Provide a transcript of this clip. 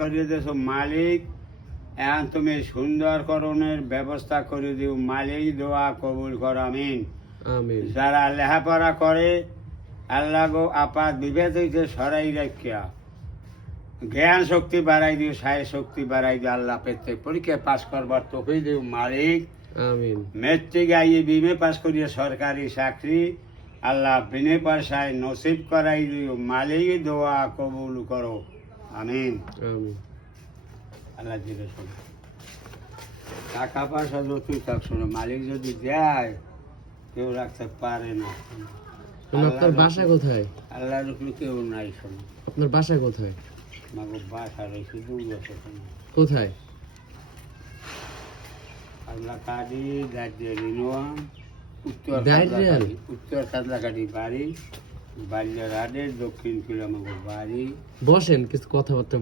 করিয়ে দিয়েছো মালিক, এখন তুমি সুন্দরকরণের ব্যবস্থা করে দিও মালিক, দোয়া কবুল কর আমিন। আমিন। যারা লেখাপড়া করে আল্লাহ গো আপাত বিভেদ হইতে সরাই রাখিয়া জ্ঞান শক্তি বাড়াই দিও, সায় শক্তি বাড়াই দিও আল্লাহ। প্রত্যেক পরীক্ষায় পাশ করবার তোকে দিও মালিক। আমিন। মেট্রিক আইয়ে বিমে পাশ করিয়া সরকারি চাকরি আল্লাহ বিনে পয়সায় নসিব করাই দিও মালিক, দোয়া কবুল করো আমিন। আমিন। আল্লাহ দিবে শোনো, টাকা পয়সা যতই থাক শোনো, মালিক যদি দেয় কেউ রাখতে পারে না। আপনার বাসা কোথায়? আল্লাহর উপরে কেউ নাই শোনো। আপনার বাসা কোথায়? আমাকে বাসা রয়েছে দূর আছে শোনো। কোথায়? আল্লাহ কাদি দার্জিলিং নোয়া উত্তর দার্জিলিং? উত্তর কাদলাকাটি বাড়ি, বাল্যরাডের দক্ষিণ ছিল আমাকে বাড়ি। বসেন, কিছু কথাবার্তা